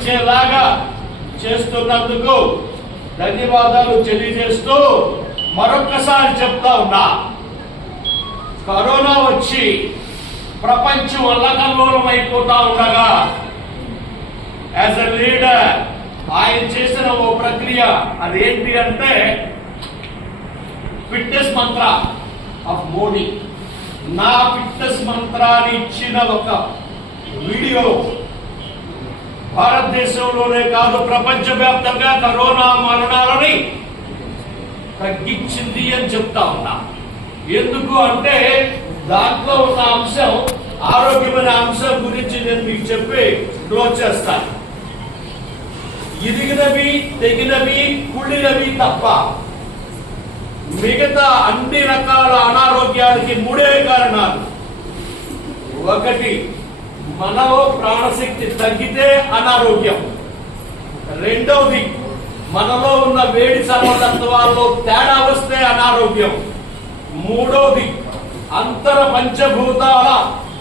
వచ్చేలాగా చేస్తున్నందుకు ధన్యవాదాలు తెలియజేస్తూ మరొక్కసారి చెప్తా ఉన్నా. కరోనా వచ్చి ప్రపంచం అల్లకల్లోలం అయిపోతా ఉండగా యాజ్ అ లీడర్ ఆయన చేసిన ఓ ప్రక్రియ అదేంటి అంటే ఫిట్నెస్ మంత్ర ఆఫ్ మోడీ. నా ఫిట్నెస్ మంత్రాన్ని ఇచ్చిన ఒక వీడియో భారతదేశంలోనే కాదు ప్రపంచవ్యాప్తంగా కరోనా మరణాలని తగ్గించింది అని చెప్తా ఉన్నా. ఎందుకు అంటే దాంట్లో ఉన్న అంశం ఆరోగ్యమైన అంశం గురించి నేను మీకు చెప్పి క్లోజ్ చేస్తాను. ఇదిగినవి తెగినవి కుళ్ళినవి తప్ప మిగతా అన్ని రకాల అనారోగ్యాలకి మూడే కారణాలు. ఒకటి మనలో ప్రాణశక్తి తగ్గితే అనారోగ్యం. రెండవది మనలో ఉన్న వేడి సర్వతత్వాల్లో తేడా వస్తే అనారోగ్యం. మూడవది అంతర పంచభూతాల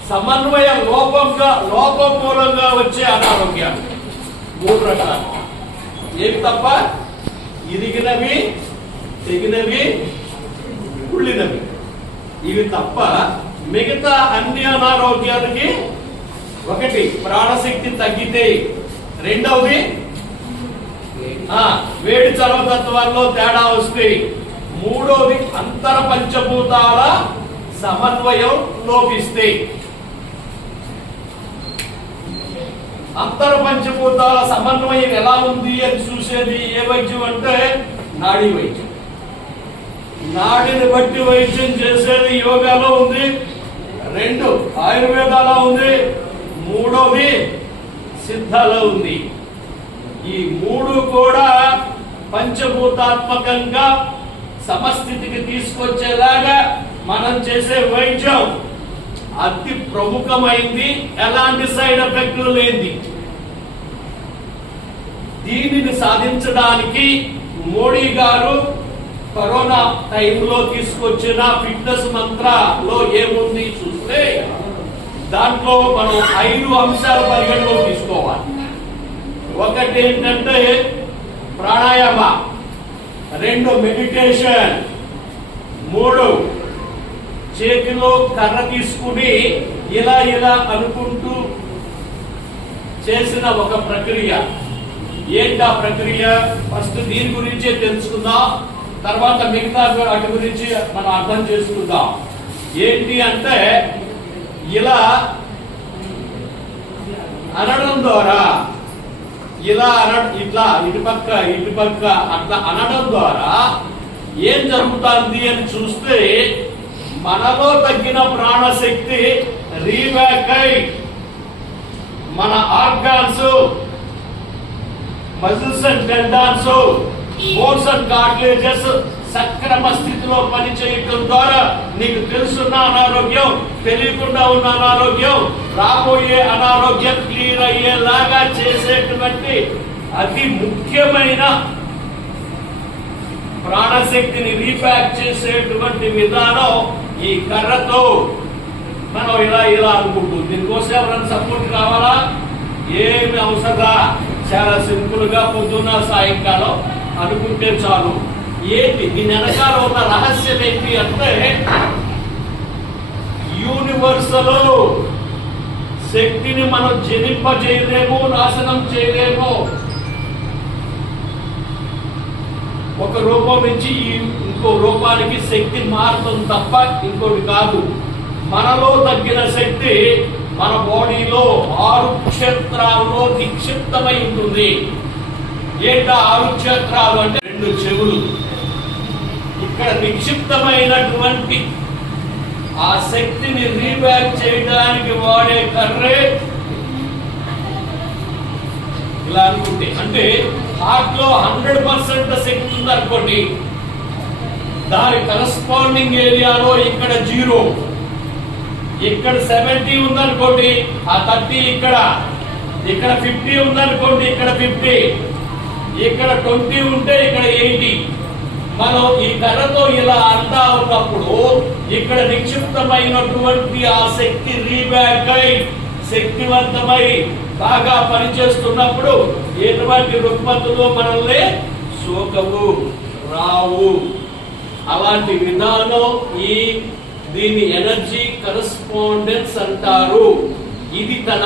సమన్వయ లోపంగా లోపం మూలంగా వచ్చే అనారోగ్యాలు మూడు రకాలు. ఏమి తప్ప? ఇరిగినవి తెగినవి కుళ్ళినవి. ఇవి తప్ప మిగతా అన్ని అనారోగ్యాలకి ఒకటి ప్రాణశక్తి తగ్గితే రెండవది వేడి వేడి చర్మతత్వాల్లో తేడా వస్తే మూడవది అంతర పంచభూతాల సమన్వయం లోపిస్తే. అంతర పంచభూతాల సమన్వయం ఎలా ఉంది అని చూసేది ఏ వైద్యం అంటే నాడీ వైద్యం. నాడిని బట్టి వైద్యం చేసేది యోగాలో ఉంది? రెండు ఆయుర్వేదాలో ఉంది? మూడోవి సిద్ధలో ఉంది. ఈ మూడు కూడా పంచభూతాత్మకంగా సమస్థితికి తీసుకొచ్చేలాగా మనం చేసే వైద్యం అతి ప్రముఖమైంది ఎలాంటి సైడ్ ఎఫెక్ట్లు లేని దీనిని సాధించడానికి మోడీ గారు కరోనా టైంలో తీసుకొచ్చిన ఫిట్నెస్ మంత్రలో ఏముంది చూస్తే దాంట్లో మనం ఐదు అంశాల పరిగణలో తీసుకోవాలి. ఒకటి ఏంటంటే ప్రాణాయామ రెండు మెడిటేషన్ మూడు చేతిలో కర్ర తీసుకుని ఇలా ఇలా అనుకుంటూ చేసిన ఒక ప్రక్రియ. ఏంటి ఆ ప్రక్రియ? ఫస్ట్ దీని గురించే తెలుసుకుందాం. తర్వాత మిగతా వాటి గురించి మనం అర్థం చేసుకుందాం. ఏంటి అంటే ఇలా అనడం ద్వారా ఇలా అన ఇట్లా ఇటుపక్క ఇటుపక్క అట్లా అనడం ద్వారా ఏం జరుగుతుంది అని చూస్తే మనలో తగ్గిన ప్రాణశక్తి రీబ్యాక్ అయి మన organs muscles and tendons bones and cartilages సక్రమ స్థితిలో పని చేయటం ద్వారా నీకు తెలుసున్న అనారోగ్యం తెలియకుండా ఉన్న అనారోగ్యం రాబోయే అనారోగ్యం క్లియర్ అయ్యేలాగా చేసేటువంటి అతి ముఖ్యమైన ప్రాణశక్తిని రీప్యాక్ చేసేటువంటి విధానం ఈ కర్రతో. మనం ఇలా ఇలా అనుకుంటుంది దీనికోసం ఎవరైనా సపోర్ట్ కావాలా? ఏమి అవసరం చాలా సింపుల్గా పొద్దున్న సాయంకాలం అనుకుంటే చాలు. ఏంటి? దీని వెనకాల ఉన్న రహస్యం ఏంటి అంటే యూనివర్సల్ శక్తిని మనం జనింపజేయలేము నాశనం చేయలేము. ఒక రూపం నుంచి ఇంకో రూపానికి శక్తి మారుతుంది తప్ప ఇంకోటి కాదు. మనలో తగ్గిన శక్తి మన బాడీలో ఆరు క్షేత్రాల్లో నిక్షిప్తమై ఉంటుంది. ఏంటా ఆరు క్షేత్రాలు అంటే రెండు చెవులు. ఇక్కడ నిక్షిప్తమైనటువంటి ఆ శక్తిని రీబ్యాక్ చేయడానికి వాడే కర్రే ఇలా అనుకుంటే అంటే హార్ట్లో హండ్రెడ్ పర్సెంట్ శక్తి ఉంది అనుకోండి దాని కరస్పాండింగ్ ఏరియాలో ఇక్కడ జీరో ఇక్కడ సెవెంటీ ఉందనుకోండి ఆ థర్టీ ఇక్కడ ఇక్కడ ఫిఫ్టీ ఉందనుకోండి ఇక్కడ ఫిఫ్టీ. ఇక్కడ ట్వంటీ ఉంటే ఇక్కడ ఎయిటీ మనం ఈ కథతో ఇలా అంటా ఉన్నప్పుడు ఇక్కడ నిక్షిప్తమైనటువంటి ఆ శక్తి రీబ్యాక్ అయి శక్తివంతమై బాగా పనిచేస్తున్నప్పుడు ఎటువంటి రుగ్మతులు మనల్ని సోకవు రావు. అలాంటి విధానం ఈ దీన్ని ఎనర్జీ కరస్పాండెన్స్ అంటారు. ఇది తన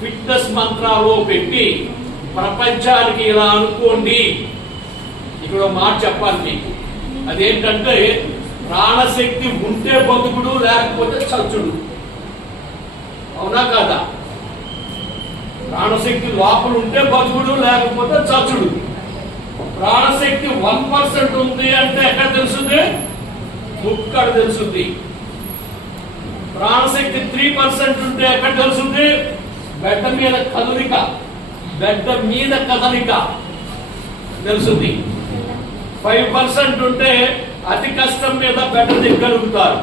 ఫిట్నెస్ మంత్రాలో పెట్టి ప్రపంచానికి ఇలా అనుకోండి. ఇక్కడ మాట చెప్పాలి మీకు అదేంటంటే ప్రాణశక్తి ఉంటే బతుకుడు లేకపోతే చచ్చుడు. అవునా కాదా? ప్రాణశక్తి లోపల ఉంటే బతుకుడు లేకపోతే చచ్చుడు. ప్రాణశక్తి వన్ పర్సెంట్ ఉంది అంటే ఎక్కడ తెలుస్తుంది? ముక్కడ తెలుస్తుంది. ప్రాణశక్తి త్రీ పర్సెంట్ ఉంటే ఎక్కడ తెలుస్తుంది? బెడ్డ మీద కదులిక. గడ్డ మీద కదలిక తెలుస్తుంది. ఫైవ్ పర్సెంట్ ఉంటే అతి కష్టం మీద బెడ్డ దిగ్గలుగుతారు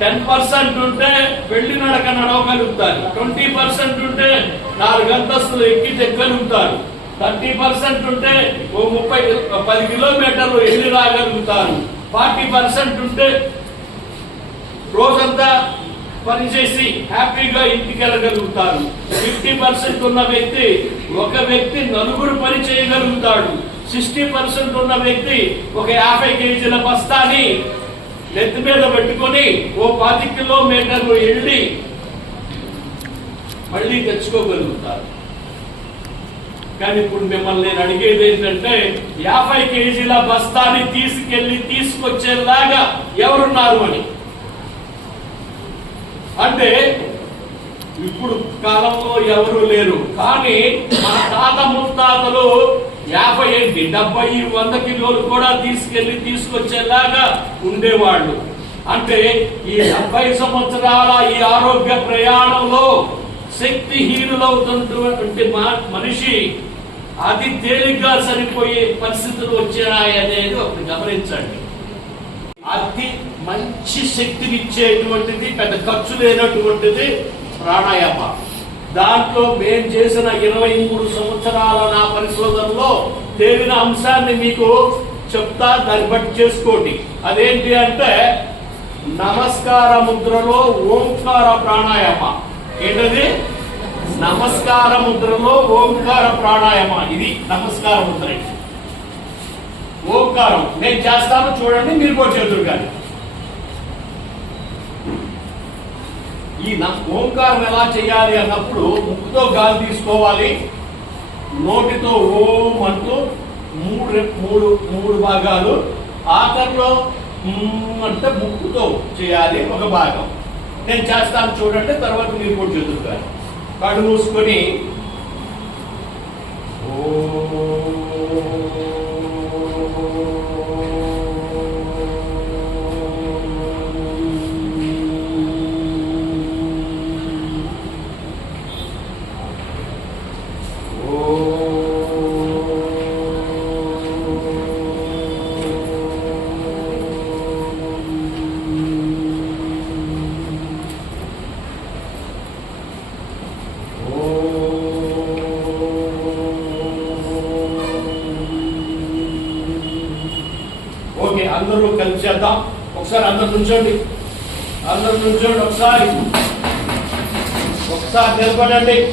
టెన్ పర్సెంట్ ఉంటే పెళ్ళి నడక నడవగలుగుతారు. ట్వంటీ పర్సెంట్ ఉంటే నాలుగు అంతస్తులు ఎక్కి దిగ్గలుగుతారు థర్టీ పర్సెంట్ ఉంటే ఓ ముప్పై పది కిలోమీటర్లు వెళ్ళి రాగలుగుతారు. ఫార్టీ పర్సెంట్ ఉంటే రోజంతా పనిచేసి హ్యాపీగా ఇంటికి వెళ్ళగలుగుతారు ఫిఫ్టీ పర్సెంట్ ఉన్న వ్యక్తి ఒక వ్యక్తి నలుగురు పని చేయగలుగుతాడు. సిక్స్టీ పర్సెంట్ ఉన్న వ్యక్తి ఒక యాభై కేజీల బస్తాని నెత్తి మీద పెట్టుకొని ఓ పాతి కిలోమీటర్లు వెళ్ళి మళ్ళీ తెచ్చుకోగలుగుతారు కానీ ఇప్పుడు మిమ్మల్ని నేను అడిగేది ఏంటంటే యాభై కేజీల బస్తాని తీసుకెళ్ళి తీసుకొచ్చేలాగా ఎవరున్నారు అని. అంటే ఇప్పుడు కాలంలో ఎవరు లేరు. కానీ మన తాత ముత్తాతలు యాభై ఏంటి? డెబ్బై వంద కిలోలు కూడా తీసుకెళ్ళి తీసుకొచ్చేలాగా ఉండేవాళ్ళు. అంటే ఈ డెబ్బై సంవత్సరాల ఈ ఆరోగ్య ప్రయాణంలో శక్తిహీనులవుతున్నటువంటి మా- మనిషి అతి తేలిగ్గా సరిపోయే పరిస్థితులు వచ్చాయనేది ఒకటి గమనించండి. అతి మంచి శక్తినిచ్చేటువంటిది పెద్ద ఖర్చు లేనటువంటిది ప్రాణాయామ. దాంట్లో మేము చేసిన ఇరవై మూడు సంవత్సరాల నా పరిశోధనలో తేలిన అంశాన్ని మీకు చెప్తా దాన్ని బట్టి చేసుకోండి. అదేంటి అంటే నమస్కార ముద్రలో ఓంకార ప్రాణాయామ. ఏంటది? నమస్కార ముద్రలో ఓంకార ప్రాణాయామ. ఇది నమస్కార ముద్ర. ఓంకారం. నేను చేస్తాను చూడండి మీరు కూడా చేతులు కానీ ఈ న- ఓంకారం ఎలా చేయాలి అన్నప్పుడు ముక్కుతో గాలి తీసుకోవాలి నోటితో ఓం అంటూ మూడు మూడు మూడు భాగాలు ఆఖరిలో అంటే ముక్కుతో చేయాలి ఒక భాగం. నేను చేస్తాను చూడండి తర్వాత మీరు కూడా చేతులు కళ్ళు మూసుకొని అందరూ కలిసి చేద్దాం. ఒకసారి అందరు నుంచోండి. అందరు నుంచోండి. ఒకసారి. ఒకసారి నిలబడండి.